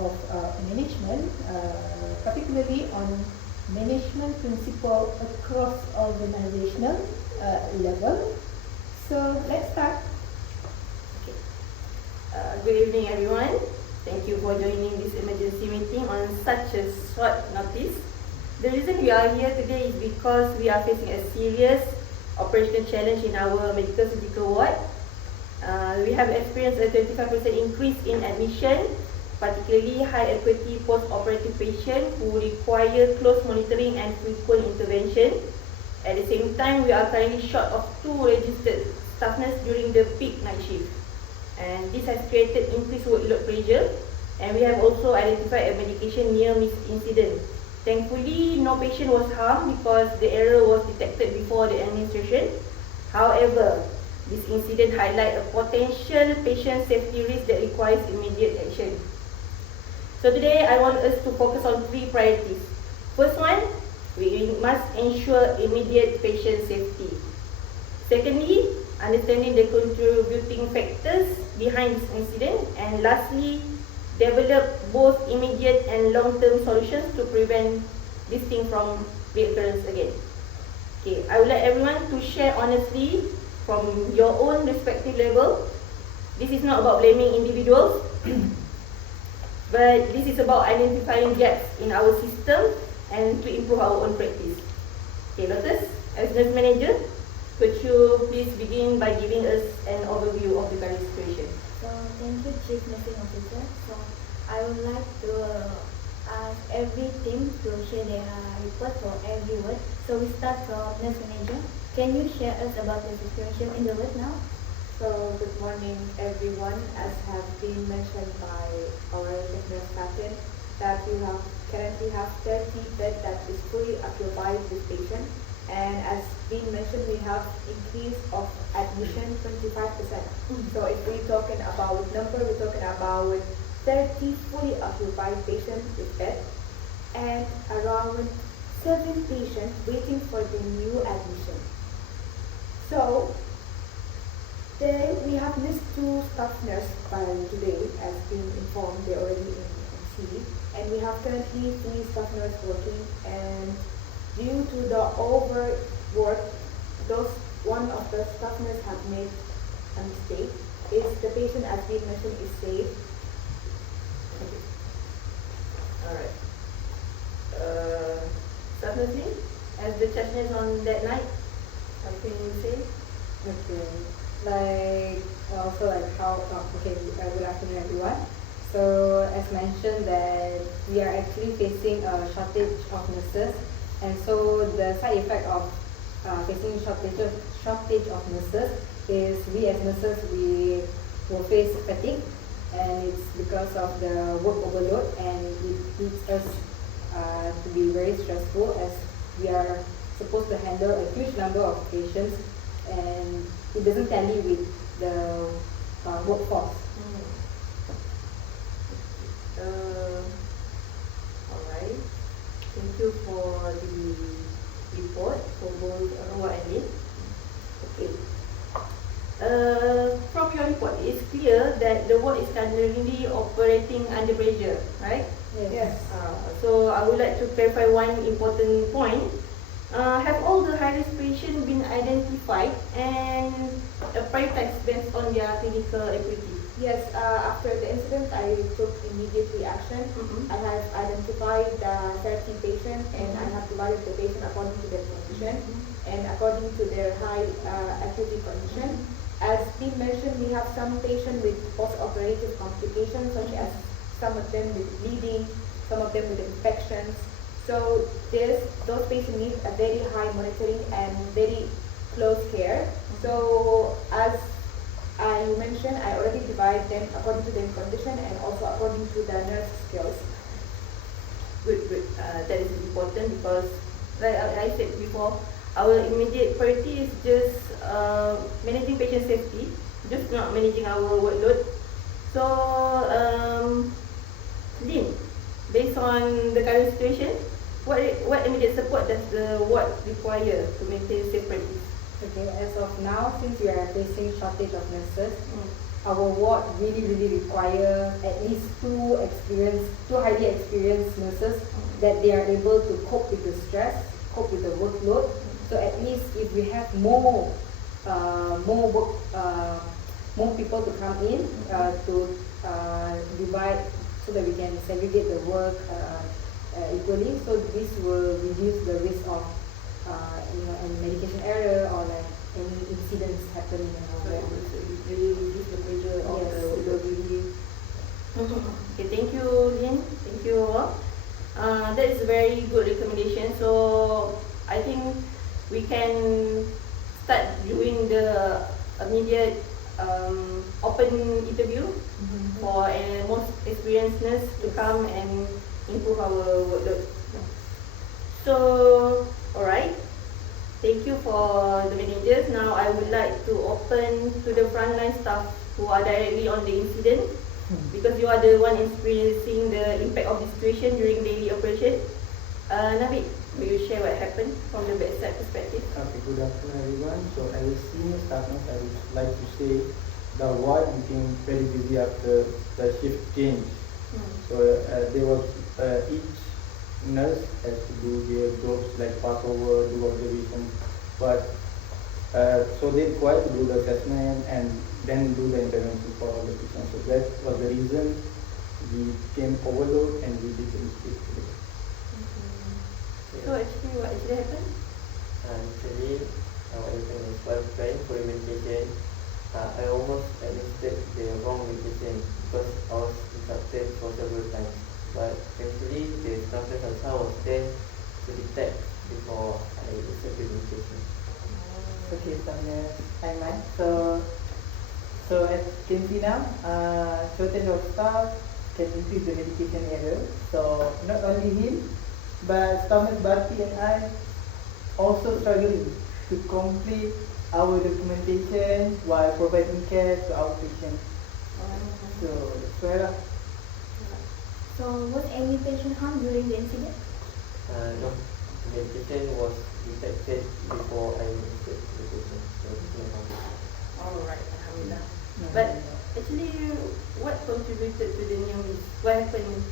of management, particularly on management principle across organizational level. So let's start. Okay. Good evening, everyone. Thank you for joining this emergency meeting on such a short notice. The reason we are here today is because we are facing a serious operational challenge in our medical surgical ward. We have experienced a 25% increase in admission, particularly high acuity post-operative patients who require close monitoring and frequent intervention. At the same time, we are currently short of 2 registered staff nurses during the peak night shift. And this has created increased workload pressure, and we have also identified a medication near miss incident. Thankfully, no patient was harmed because the error was detected before the administration. However, this incident highlights a potential patient safety risk that requires immediate action. So today, I want us to focus on 3 priorities. First one, we must ensure immediate patient safety. Secondly, understanding the contributing factors behind this incident. And lastly, develop both immediate and long-term solutions to prevent this thing from reoccurrence again. Okay, I would like everyone to share honestly from your own respective level. This is not about blaming individuals, but this is about identifying gaps in our system and to improve our own practice. Okay, Lotus, as nurse manager, could you please begin by giving us an overview of the current situation? So thank you, Chief Nursing Officer. So I would like to ask every team to share their report for every word. So we start from Nurse Manager. Can you share us about the situation in the ward now? So good morning everyone. As have been mentioned by our nurse captain, that we currently have 30 beds that is fully occupied with patients. And as being mentioned, we have increase of admission 25%. So if we're talking about number, we're talking about 30 fully occupied patients with bed and around 7 patients waiting for the new admission. So then we have missed 2 staff nurses by today, as being informed. They're already in MC, and we have currently 3 staff nurses working. And due to the overwork, one of the staff nurses have made a mistake. The patient, as being mentioned, is safe. Okay. Alright. Staff nursing, as the charge nurse on that night, what can you say? Okay, good afternoon everyone. So as mentioned that we are actually facing a shortage of nurses, and so the side effect of facing shortage of nurses is we as nurses, we will face fatigue, and it's because of the work overload, and it leads us to be very stressful as we are supposed to handle a huge number of patients, and it doesn't tally with the workforce. Alright. Thank you for the report for both Arwah and Lin. Okay. From your report, it's clear that the ward is currently operating under pressure, right? Yes. So I would like to clarify one important point. Have all the high-risk patients been identified and prioritized based on their clinical acuity? Yes, after the incident, I took immediate reaction. I have identified the 30 patients, and I have divided the patient according to their condition and according to their high acuity condition. As being mentioned, we have some patients with post-operative complications, such as some of them with bleeding, some of them with infections. So those patients need a very high monitoring and very close care. So as I mentioned, I already divide them according to their condition and also according to the nurse skills. Good. That is important because, like I said before, our immediate priority is just managing patient safety, just not managing our workload. So, Lin, based on the current situation, what immediate support does the ward require to maintain safe practice? Okay, as of now, since we are facing shortage of nurses, our ward really require at least two highly experienced nurses that they are able to cope with the stress, cope with the workload. So at least if we have more work, more people to come in to divide so that we can segregate the work equally. So this will reduce the risk of any medication error or like any incidents happening and all So that. it will really reduce the pressure of Yes, the it will really. Okay, thank you, Lynn. Thank you all. That is a very good recommendation. So I think we can start doing the immediate open interview for a most experienced nurse to come and improve our workload. So, alright. Thank you for the managers. Now I would like to open to the frontline staff who are directly on the incident, because you are the one experiencing the impact of the situation during daily operation. Navid, will you share what happened from the bedside perspective? Okay, good afternoon everyone. So as a senior staff nurse, I would like to say the ward became very busy after the shift change. So there was each nurse has to do their jobs like pass over, do observation, but so they required to do the assessment and then do the intervention for all the patients. So that was the reason we became overload and we did the mistake today. So actually what actually happened? Actually, what happened is while trying for the medication, I almost administered the wrong medication because I was interrupted for several times. But eventually, the staff nurse also was there to detect before I accepted the medication. Okay, Samir. Hi, Mike. So as you can see now, shortage of staff can increase the medication error. So not only him, but staff nurse Bharti and I also struggling to complete our documentation while providing care to our patients. So that's why lah. So was any patient harmed during the incident? No, the medication was detected before I administered the medication. So nothing happened. Alright, Alhamdulillah. But actually, what contributed to the news? What happened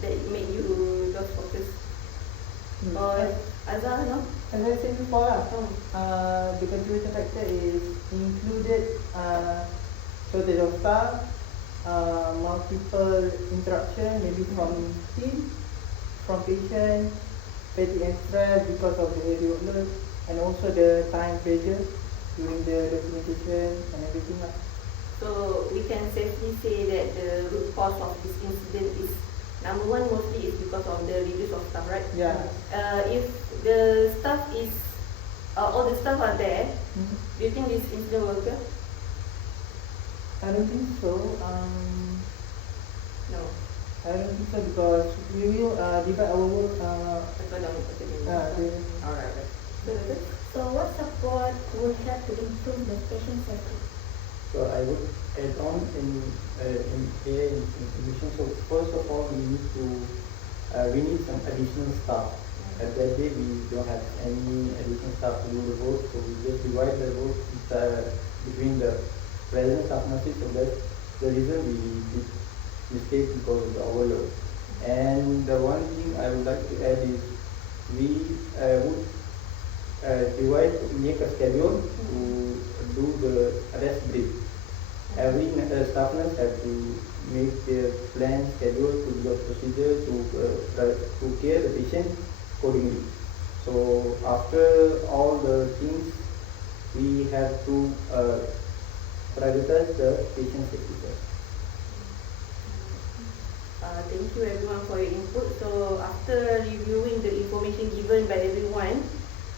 that made you lose focus? Or Azhar, no? As I said before lah, the contributing factor is included shortage of staff, multiple interruption, maybe from team, from patient, fatigue and stress because of the heavy workload, and also the time pressure during the documentation and everything lah. So we can safely say that the root cause of this incident is, number one, mostly is because of the reduce of staff, right? Yeah. If the staff is, all the staff are there, do you think this incident will occur? I don't think so. No. I don't think so because we will divide our work. Alright. So Doctor? So what support would help to improve the patient safety? So I would add on in information. So first of all, we need some additional staff. At that day, we don't have any additional staff to do the work, so we just divide the work between the present staff nurses. So that's the reason we did mistake because of the overload. And the one thing I would like to add is we would make a schedule to do the rest break. Every staff nurse have to make their plan schedule to do the procedure to care the patient accordingly. So after all the things, we have to prioritize the patient safety first. Thank you everyone for your input. So after reviewing the information given by everyone,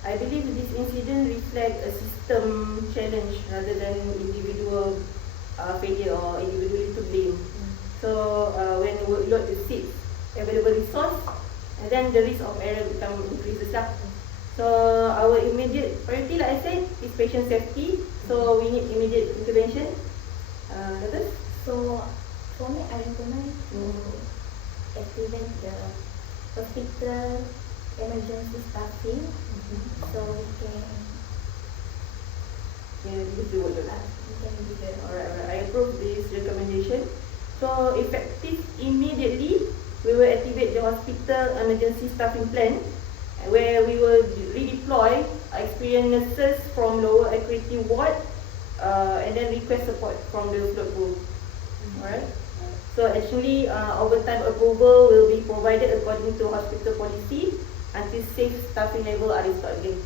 I believe this incident reflects a system challenge rather than individual failure or individually to blame. So when workload exceeds available resource, and then the risk of error increases lah. So our immediate priority, like I said, is patient safety. So we need immediate intervention. Doctor? So for me, I recommend to activate the hospital emergency staffing so we can Yeah, this is what you like. You can do that. Alright, I approve this recommendation. So effective immediately, we will activate the hospital emergency staffing plan, where we will redeploy experienced nurses from lower acuity ward, and then request support from the float pool. Alright. So actually, overtime approval will be provided according to hospital policy until safe staffing level are restored again.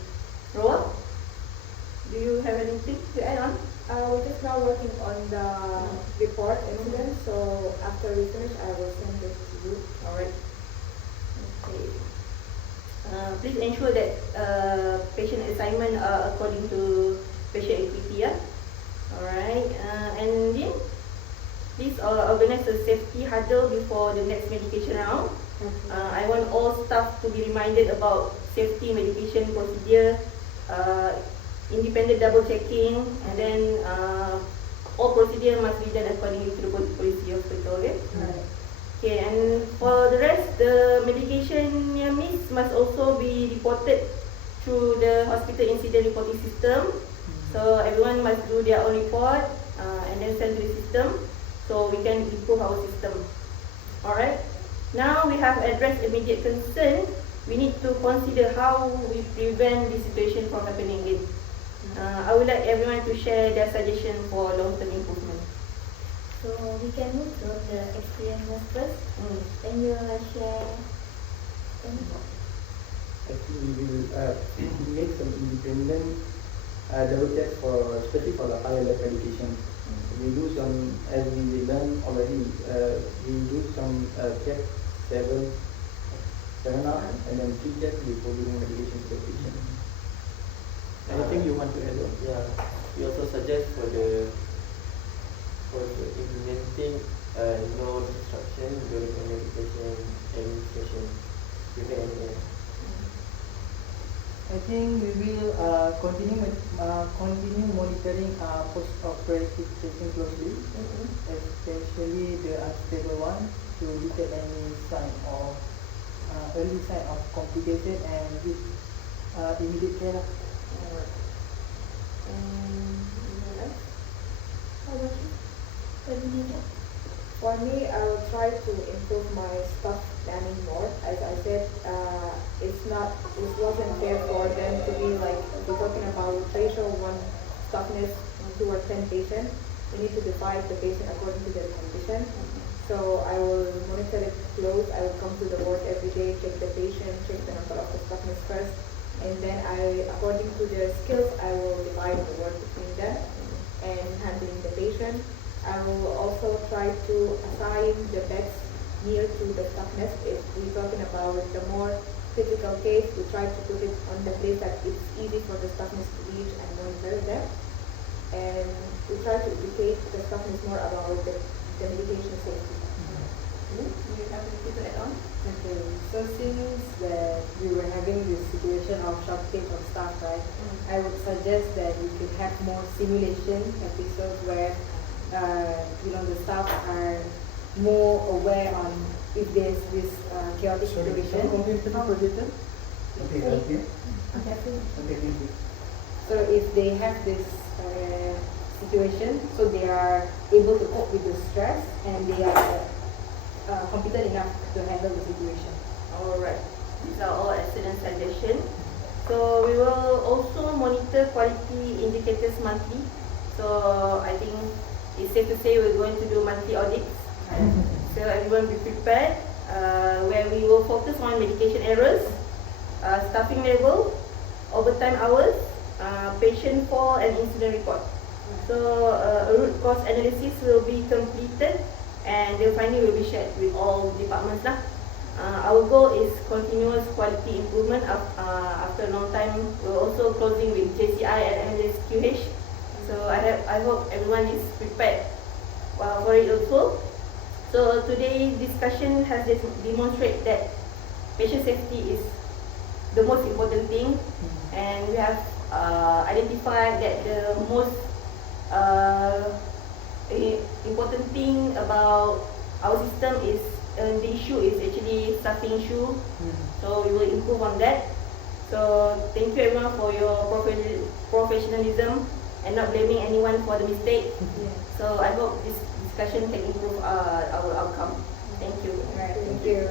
Roa, do you have anything to add on? We're just now working on the report incident, so after we finish, I will send this to you. Alright. Okay. Please ensure that patient assignment are according to patient equity. Yeah. Alright. And then please organize a safety huddle before the next medication round. I want all staff to be reminded about safety medication procedure, independent double checking, and then all procedure must be done accordingly to the policy hospital. Okay. Right. Okay, and for the rest, the medication near miss must also be reported through the hospital incident reporting system. So everyone must do their own report and then send to the system, so we can improve our system. Alright. Now we have addressed immediate concern. We need to consider how we prevent this situation from happening again. I would like everyone to share their suggestion for long-term improvement. So we can move to the experience first. Mm. Then you share. Actually, we will make some independent double checks for, especially for the higher level medication. We do some, as we learned already, we do some check seminar and then 3 checks before giving medication to the patient. Anything you want to add on? Yeah, we also suggest for the implementing no instruction during the medication administration. Prevent any error. I think we will continue monitoring post-operative patient closely, especially the unstable one, to detect any sign of early sign of complication and give immediate care. How about you? Coordinator? For me, I will try to improve my staff planning more. As I said, it wasn't fair for them to be like, we're talking about ratio 1 staff nurse to 10 patients. We need to divide the patient according to their condition. So I will monitor it close. I will come to the ward every day, check the patient, check the number of the staff nurse first, and then according to their skills, I will divide the work between them and handling the patient. I will also try to assign the beds near to the staff nurse. If we're talking about the more critical case, we try to put it on the place that it's easy for the staff nurse to reach and monitor them. And we try to educate the staff nurse more about the medication safety. Do you have anything to add on? Okay, so since that we were having this situation of shortage of staff, right? I would suggest that we could have more simulation episodes where the staff are more aware on if there's this chaotic situation. So if they have this situation, so they are able to cope with the stress and they are competent enough to handle the situation. Alright, these are all excellent suggestions. So we will also monitor quality indicators monthly. So I think it's safe to say we're going to do monthly audits. So everyone be prepared, where we will focus on medication errors, staffing level, overtime hours, patient fall and incident report. So a root cause analysis will be completed and the finding will be shared with all departments lah. Our goal is continuous quality improvement. After a long time, we're also closing with JCI and MSQH. So I hope everyone is prepared for it also. So today's discussion has demonstrated that patient safety is the most important thing, and we have identified that the most important thing about our system is the issue is actually staffing issue. So we will improve on that. So thank you everyone for your professionalism and not blaming anyone for the mistake. So I hope this discussion can improve our outcome. Thank you. Alright, thank you.